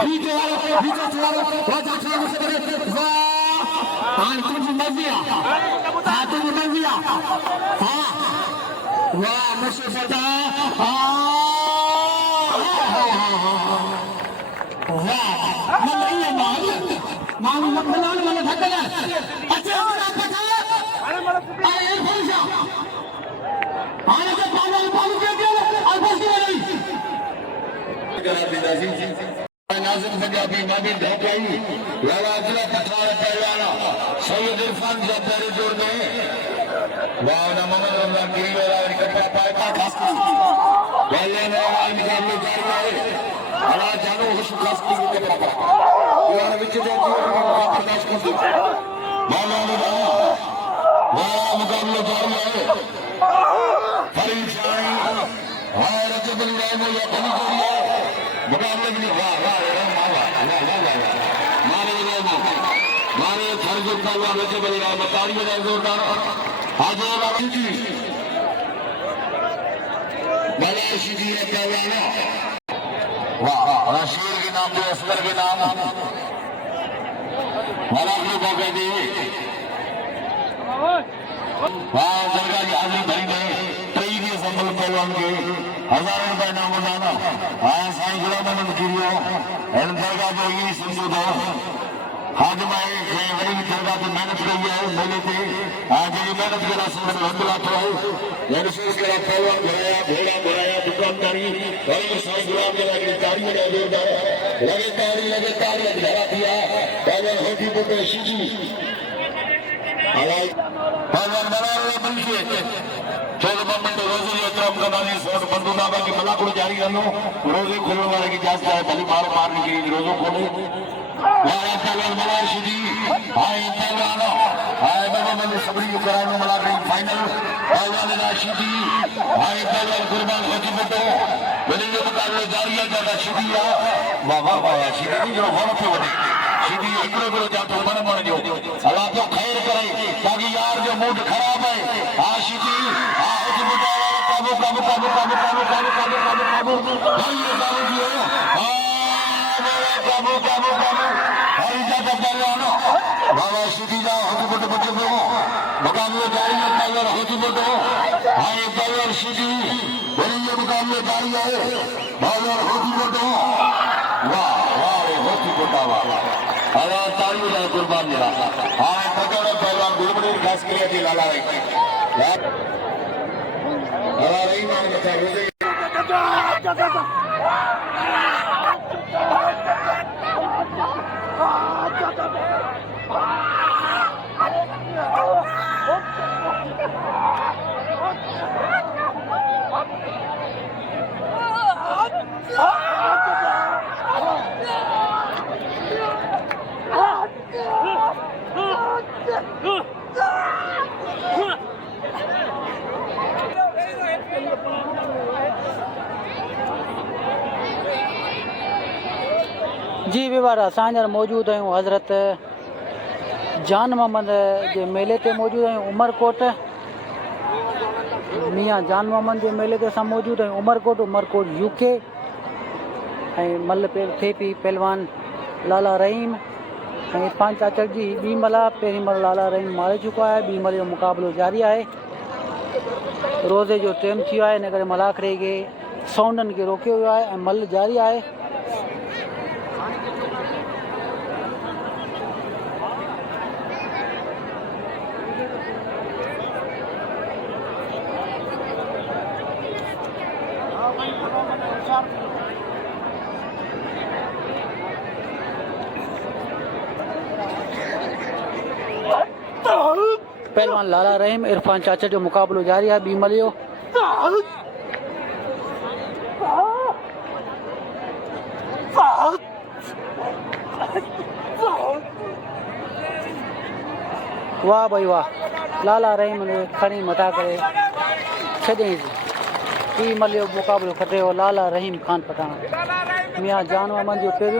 बीचे वाला राजा साहब से वाह हां तुझी मर्जी हां तुझी मर्जी हां वाह मुझे पता वाह मल्ला माल मल्ला वाला ठक्कर अच्छा पता अरे फुलशा आने के पालू के और बस नहीं नाज़िम पंजाबी मादी ढोकई लाला अजला पठार पहलवाना सैयद इरफान जब तेरे जोड़ में वाना मोहम्मद रमजान गिरी वाला कपड़ा पाए का खास पहले ने वाल निकालने जा रहा है अला जानो हुश खास की कपड़ा यार विच दे बर्दाश्त कर दो मानो वाह मुकाबला जा रहा है फरीद शाही हाय रजब रहमो या बनी जोड़िया मुकाबले में वाह वाह मारे फर्ज का हुआ रजब रहमो तालियों का जोरदार हाजिर जी मलेशिया जी ने पहलवाना वाह रशीद के नाम पे असगर के नाम मराठी को कह दी वाह सरकारी हाजिर भाई ने संबल पहलवान के 1000 रुपए नाम बताना हाँ साईं गुलाम अहमद गिरियो इन दरगाह जो ये समझो आज मैं वही दरगाह पे मेहनत करी है मेले पे आज ये मेहनत करा समझ हमला तो है ये विशेष करा पहलवान घराया घोड़ा घराया दुकानदारी वही साईं गुलाम के लगे तारी में जोरदार लगे तारी घरा दिया पहले होती पे शिजी हवाई पहलवान बना रहे बल्कि चौदह मोमेंट रोजे एहतराम करना सोट बंदू बाबा की मला को जारी रहनो रोजे खोलने वाले की इजाजत है भली मार मारने के रोजों खोले यार पहलवान मलार सीधी हाय पहलवान हाय बाबा मैंने सबरी करानो मला के फाइनल पहलवान राशिदी हाय पहलवान कुर्बान होती बेटो मेरे ये मुकाबले जारी है ज्यादा सीधी वाह वाह वाह सीधी जो होने पे बने सीधी एकड़ो जातो मन जो अल्लाह तो खैर करे ताकि यार जो मूड खराब है आशिकी काबू काबू काबू काबू काबू काबू काबू काबू काबू काबू दियो काबू काबू काबू हरी जाता पहलवानो बाबा सीधी जा होती बोट बच्चे को मुकाबले जारी है पहलवान होती बोटो हाय पहलवान सीधी बड़ी ये मुकाबले जारी है पहलवान होती बोटो वाह वाह होती बोटा वाह अरे ताली बजा कुर्बान मेरा हाय पकड़ो पहलवान गुलबड़ी खास के लिए लाला रे अरे नहीं मान बता रोजे जी विवार असांजा मौजूद आहियूं हज़रत जान मोहम्मद जे मेले ते मौजूद आहियूं उमरकोट मियाँ जान मोहम्मद जे मेले ते असां मौजूद आहियूं उमरकोट यूके ऐं मल थिए पई पहलवान लाला रहीम ऐं इरफान चाचड़ जी ॿी मला पहिरीं महिल लाला रहीम मारे चुको आहे ॿी महिल जो मुक़ाबिलो जारी आहे रोज़े जो टाइम थी वियो आहे इन करे मलाखड़े खे साउंडनि खे रोकियो वियो आहे ऐं मल जारी आहे पहलवान लाला रहीम इरफान चाचा जो मुकाबलो जारी है ॿी महिल जो वाह भाई वाह लाला रहीम ने खणी मथा करे छॾियईं ॿी महिल जो मुकाबलो खटे लाला रहीम खान पठान मियाँ जान मोहम्मद जो